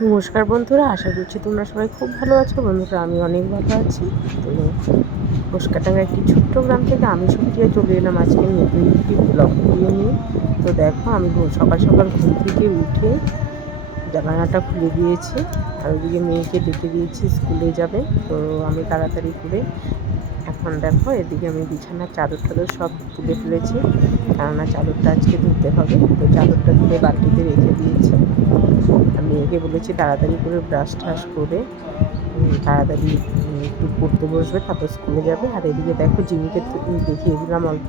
নমস্কার বন্ধুরা, আশা করছি তোমরা সবাই খুব ভালো আছো। বন্ধুরা, আমি অনেক ভালো আছি। তো ঘোষকাটাঙ্গা একটি ছোট্ট গ্রাম থেকে আমি সুপ্রিয়া চলে এলাম আজকে নতুন একটি ব্লগ ভিডিও নিয়ে। তো দেখো, আমি সকাল সকাল ঘুম থেকে উঠে জানালাটা খুলে দিয়েছি, আর ওদিকে মেয়েকে ডেকে দিয়েছি, স্কুলে যাবে। তো আমি তাড়াতাড়ি করে এখন দেখো এদিকে আমি বিছানার চাদর টাদর সব তুলে ফেলেছি, কেননা চাদরটা আজকে ধুতে হবে। তো চাদরটা তুলে বালতিতে রেখে দিয়েছি। আর মেয়েকে বলেছি তাড়াতাড়ি করে ব্রাশ ট্রাশ করে তাড়াতাড়ি একটু পড়তে বসবে, তারপর স্কুলে যাবে। আর এদিকে দেখো জিমিকে দেখিয়ে দিলাম অল্প।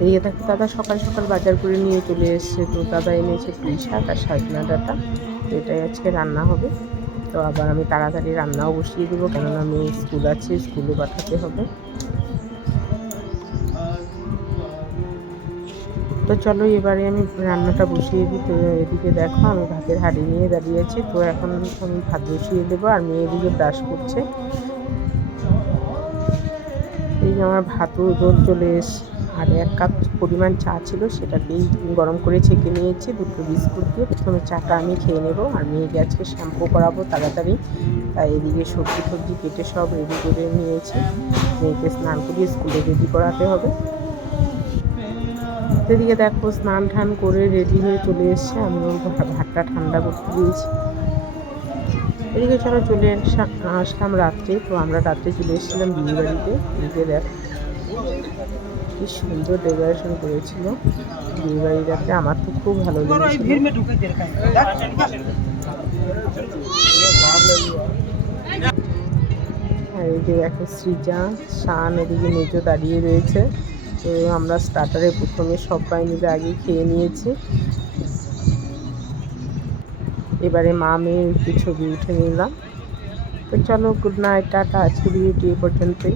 এদিকে দেখো দাদা সকাল সকাল বাজার করে নিয়ে চলে এসছে। তো দাদা এনেছে পুঁই শাক আর সজনা ডাঁটা। তো এটাই আজকে রান্না হবে। তো আবার আমি তাড়াতাড়ি রান্নাও বসিয়ে দেবো, কেননা মেয়ে স্কুল আছে, স্কুলে পাঠাতে হবে। তো চলো এবারে আমি রান্নাটা বসিয়ে দিই। তো এদিকে দেখো আমি ভাতের হাঁড়ি নিয়ে দাঁড়িয়ে আছি। তো এখন আমি ভাত বসিয়ে দেবো, আর মেয়ে এদিকে ব্রাশ করছে। এই যে আমার ভাতও রোদ চলে এসছে, আর 1 কাপ পরিমাণ চা ছিল, সেটাকেই গরম করে ছেঁকে নিয়েছি 2টো বিস্কুট দিয়ে। প্রথমে চাটা আমি খেয়ে নেবো, আর মেয়েকে আজকে শ্যাম্পু করাবো তাড়াতাড়ি। তাই এদিকে সবজি টবজি কেটে সব রেডি করে নিয়েছি। মেয়েকে স্নান করিয়ে স্কুলে রেডি করাতে হবে। এদিকে দেখো স্নান টান করে রেডি হয়ে চলে এসছে, আমি ওর ভাতটা ঠান্ডা করতে দিয়েছি। এদিকে চলো চলে আসলাম রাত্রে। তো আমরা রাত্রে চলে এসেছিলাম বিয়ে বাড়িতে। এদিকে দেখ কি সুন্দর ডেকোরেশন করেছিল বিয়ে বাড়িটাতে, আমার তো খুব ভালো লেগেছিল। আর এই যে দেখো সৃজা, শান, এদিকে মেজো দাঁড়িয়ে রয়েছে। তো আমরা স্টার্টারে প্রথমে সবাই মিলে আগে খেয়ে নিয়েছি। এবারে মা মেয়ে একটু ছবি উঠে নিলাম। তো চলো, গুড নাইট, টাটা। আজকে ভিডিওটি এ পর্যন্তই।